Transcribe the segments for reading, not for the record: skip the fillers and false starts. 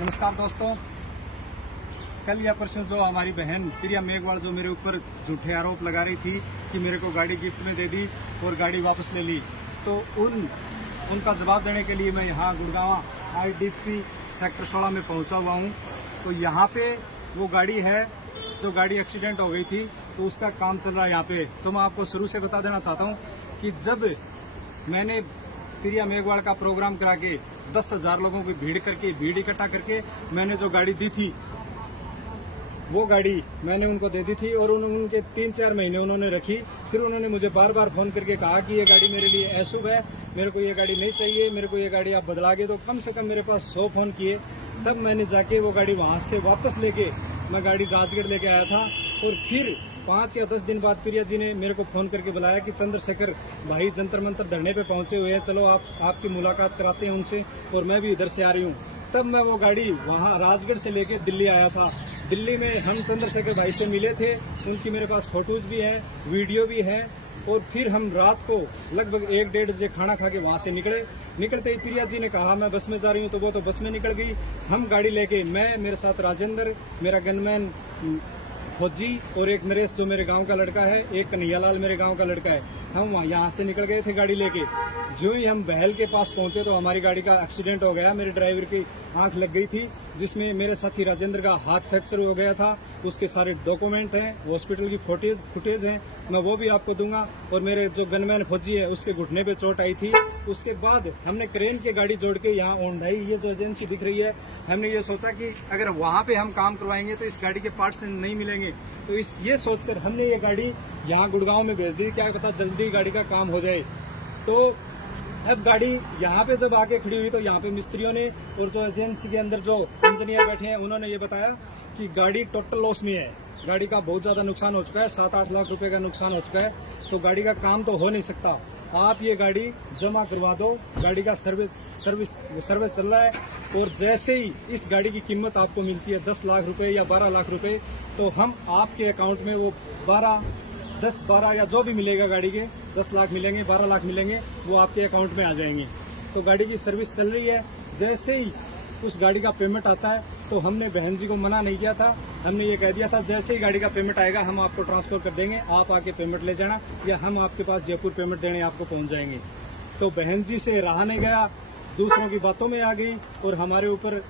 नमस्कार दोस्तों, कल या परसों जो हमारी बहन प्रिया मेघवाल जो मेरे ऊपर झूठे आरोप लगा रही थी कि मेरे को गाड़ी गिफ्ट में दे दी और गाड़ी वापस ले ली, तो उनका जवाब देने के लिए मैं यहाँ गुड़गांव IDP सेक्टर 16 में पहुँचा हुआ हूँ। तो यहाँ पे वो गाड़ी है जो गाड़ी एक्सीडेंट हो गई थी, तो उसका काम चल रहा है यहाँ पे। तो मैं आपको शुरू से बता देना चाहता हूँ कि जब मैंने प्रिया मेघवाल का प्रोग्राम करा के 10,000 लोगों की भीड़ इकट्ठा करके मैंने जो गाड़ी दी थी, वो गाड़ी मैंने उनको दे दी थी और उनके 3-4 महीने उन्होंने रखी। फिर उन्होंने मुझे बार बार फोन करके कहा कि ये गाड़ी मेरे लिए अशुभ है, मेरे को ये गाड़ी नहीं चाहिए, मेरे को ये गाड़ी आप बदला के दो। कम से कम मेरे पास 100 फोन किए, तब मैंने जाके वो गाड़ी वहां से वापस लेके मैं गाड़ी राजगढ़ लेके आया था। और फिर 5 या 10 दिन बाद प्रिया जी ने मेरे को फोन करके बुलाया कि चंद्रशेखर भाई जंतर मंतर धरने पे पहुंचे हुए हैं, चलो आपकी मुलाकात कराते हैं उनसे, और मैं भी इधर से आ रही हूँ। तब मैं वो गाड़ी वहाँ राजगढ़ से लेके दिल्ली आया था। दिल्ली में हम चंद्रशेखर भाई से मिले थे, उनकी मेरे पास फोटोज भी हैं, वीडियो भी है। और फिर हम रात को लगभग 1-1:30 बजे खाना खा के वहाँ से निकलते ही प्रिया जी ने कहा मैं बस में जा रही हूँ, तो वो तो बस में निकल गई। हम गाड़ी लेके, मैं, मेरे साथ राजेंद्र, मेरा गनमैन फौजी और एक नरेश जो मेरे गांव का लड़का है, एक कन्हैयालाल मेरे गांव का लड़का है, हम यहाँ से निकल गए थे गाड़ी लेके। जो ही हम बहल के पास पहुंचे तो हमारी गाड़ी का एक्सीडेंट हो गया। मेरे ड्राइवर की आंख लग गई थी, जिसमें मेरे साथी राजेंद्र का हाथ फ्रैक्चर हो गया था। उसके सारे डॉक्यूमेंट हैं, हॉस्पिटल की फुटेज हैं, मैं वो भी आपको दूंगा। और मेरे जो गनमैन फौजी है उसके घुटने पे चोट आई थी। उसके बाद हमने क्रेन की गाड़ी जोड़ के यहाँ ओंडाई, ये जो एजेंसी दिख रही है, हमने ये सोचा कि अगर वहाँ पे हम काम करवाएंगे तो इस गाड़ी के पार्ट्स नहीं मिलेंगे। तो ये सोचकर हमने ये गाड़ी यहाँ गुड़गांव में भेज दी, क्या पता जल्दी गाड़ी का काम हो जाए। तो अब गाड़ी यहाँ पे जब आके खड़ी हुई तो यहाँ पे मिस्त्रियों ने और जो एजेंसी के अंदर जो इंजीनियर बैठे हैं उन्होंने ये बताया कि गाड़ी टोटल लॉस में है, गाड़ी का बहुत ज्यादा नुकसान हो चुका है, 7-8 लाख रुपए का नुकसान हो चुका है, तो गाड़ी का काम तो हो नहीं सकता। आप ये गाड़ी जमा करवा दो, गाड़ी का सर्विस चल रहा है। और जैसे ही इस गाड़ी की कीमत आपको मिलती है 10 लाख रुपए या 12 लाख रुपए, तो हम आपके अकाउंट में वो 10-12 या जो भी मिलेगा, गाड़ी के 10 लाख मिलेंगे, 12 लाख मिलेंगे, वो आपके अकाउंट में आ जाएंगे। तो गाड़ी की सर्विस चल रही है। जैसे ही उस गाड़ी का पेमेंट आता है, तो हमने बहन जी को मना नहीं किया था, हमने ये कह दिया था जैसे ही गाड़ी का पेमेंट आएगा हम आपको ट्रांसफर कर देंगे, आप आके पेमेंट ले जाना, या हम आपके पास जयपुर पेमेंट देने आपको पहुंच जाएंगे। तो बहन जी से रहा नहीं गया, दूसरों की बातों में आ गई और हमारे ऊपर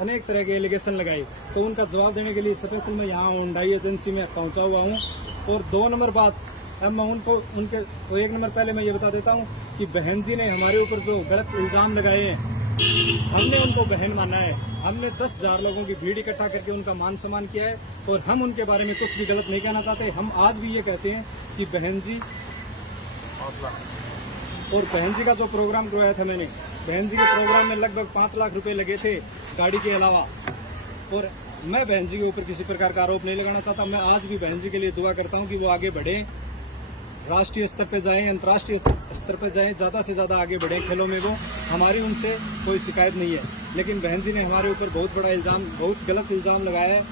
अनेक तरह के एलिगेशन लगाए। तो उनका जवाब देने के लिए स्पेशल मैं यहाँ हुंडई एजेंसी में पहुंचा हुआ हूँ। और 2 नंबर बात, अब मैं उनके 1 नंबर पहले मैं ये बता देता हूँ कि बहन जी ने हमारे ऊपर जो गलत इल्जाम लगाए हैं, हमने उनको बहन माना है। हमने 10,000 लोगों की भीड़ इकट्ठा करके उनका मान सम्मान किया है और हम उनके बारे में कुछ भी गलत नहीं कहना चाहते। हम आज भी ये कहते हैं कि बहन जी, और बहन जी का जो प्रोग्राम करवाया था मैंने, बहन जी के प्रोग्राम में लगभग 5 लाख रुपए लगे थे गाड़ी के अलावा। और मैं बहन जी के ऊपर किसी प्रकार का आरोप नहीं लगाना चाहता। मैं आज भी बहन जी के लिए दुआ करता हूं कि वो आगे बढ़े, राष्ट्रीय स्तर पे जाएं, अंतर्राष्ट्रीय स्तर पे जाएं, ज्यादा से ज्यादा आगे बढ़े खेलों में। वो हमारी उनसे कोई शिकायत नहीं है, लेकिन बहन जी ने हमारे ऊपर बहुत बड़ा इल्जाम, बहुत गलत इल्जाम लगाया है।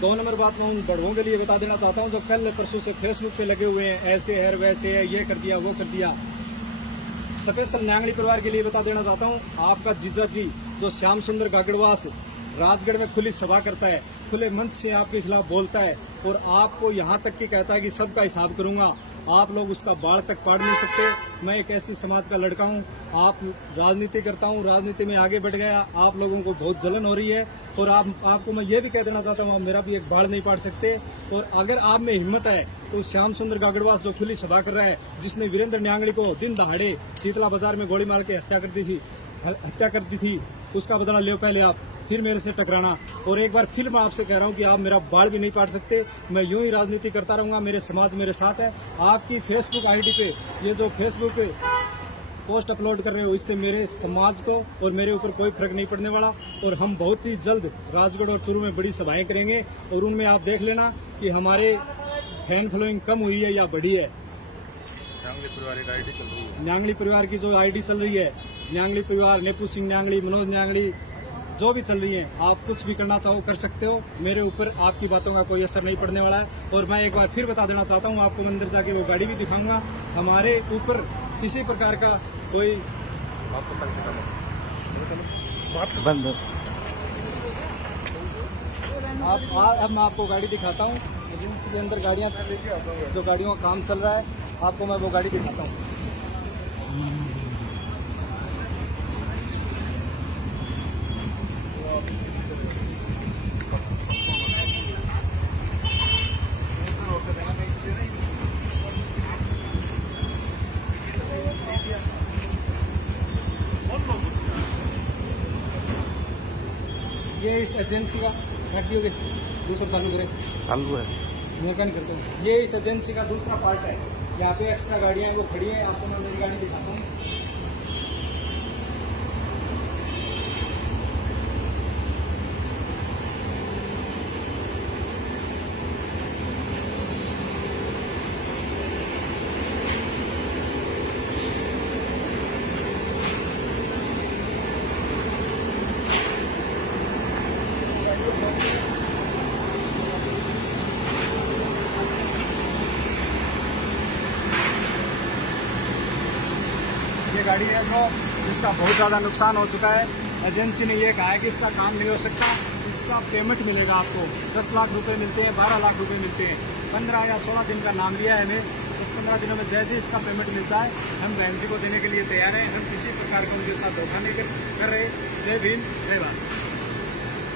2 नंबर बात मैं उन बड़ों के लिए बता देना चाहता हूँ जो कल परसों से फेसबुक पे लगे हुए हैं, ऐसे है वैसे है, ये कर दिया वो कर दिया। स्पेशल न्यांगली परिवार के लिए बता देना चाहता हूँ, आपका जीजा जी जो श्याम सुंदर गागड़वास राजगढ़ में खुली सभा करता है, खुले मंच से आपके खिलाफ बोलता है और आपको यहाँ तक कि कहता है कि सबका हिसाब करूंगा, आप लोग उसका बाढ़ तक पाड़ नहीं सकते। मैं एक ऐसी समाज का लड़का हूँ, आप राजनीति करता हूँ, राजनीति में आगे बढ़ गया, आप लोगों को बहुत जलन हो रही है। और आपको मैं ये भी कह देना चाहता हूँ, आप मेरा भी एक बाढ़ नहीं पाड़ सकते। और अगर आप में हिम्मत है तो श्याम सुंदर गागड़वास जो खुली सभा कर रहा है, जिसने वीरेंद्र न्यांगली को दिन दहाड़े शीतला बाजार में गोली मार के हत्या कर दी थी, उसका बदला ले पहले आप, फिर मेरे से टकराना। और एक बार फिर मैं आपसे कह रहा हूं कि आप मेरा बाल भी नहीं काट सकते। मैं यूं ही राजनीति करता रहूंगा, मेरे समाज मेरे साथ है। आपकी फेसबुक आईडी पे ये जो फेसबुक पे पोस्ट अपलोड कर रहे हो, इससे मेरे समाज को और मेरे ऊपर कोई फर्क नहीं पड़ने वाला। और हम बहुत ही जल्द राजगढ़ और चूरू में बड़ी सभाएं करेंगे और उनमें आप देख लेना कि हमारे फैन फॉलोइंग कम हुई है या बढ़ी है। न्यांगली परिवार की जो आईडी चल रही है, न्यांगली परिवार, नेपू सिंह न्यांगली, मनोज न्यांगली, जो भी चल रही है, आप कुछ भी करना चाहो कर सकते हो, मेरे ऊपर आपकी बातों का कोई असर नहीं पड़ने वाला है। और मैं एक बार फिर बता देना चाहता हूँ, आपको अंदर जाके वो गाड़ी भी दिखाऊंगा। हमारे ऊपर किसी प्रकार का कोई बंद। अब मैं आपको गाड़ी दिखाता हूँ एजेंसी के अंदर गाड़ियाँ जो गाड़ियों का काम चल रहा है, आपको मैं वो गाड़ी दिखाता हूँ। ये इस एजेंसी का रखियोगे दूसरा चालू करें, चालू है। मैकेनिक करते हैं। ये इस एजेंसी का दूसरा पार्ट है। यहाँ पे एक्स्ट्रा गाड़ियाँ हैं वो खड़ी हैं, आपको मैं मेरी गाड़ी दिखाता हूँ। ये गाड़ी है जो जिसका बहुत ज़्यादा नुकसान हो चुका है। एजेंसी ने ये कहा है कि इसका काम नहीं हो सकता, इसका पेमेंट मिलेगा आपको। 10 लाख रुपए मिलते हैं, 12 लाख रुपए मिलते हैं। 15 या 16 दिन का नाम लिया है हमें। उस 15 दिनों में जैसे इसका पेमेंट मिलता है हम बहन जी को देने के लिए तैयार हैं। हम किसी प्रकार का उनके साथ धोखा नहीं कर रहे। जय भीम, जय भारत।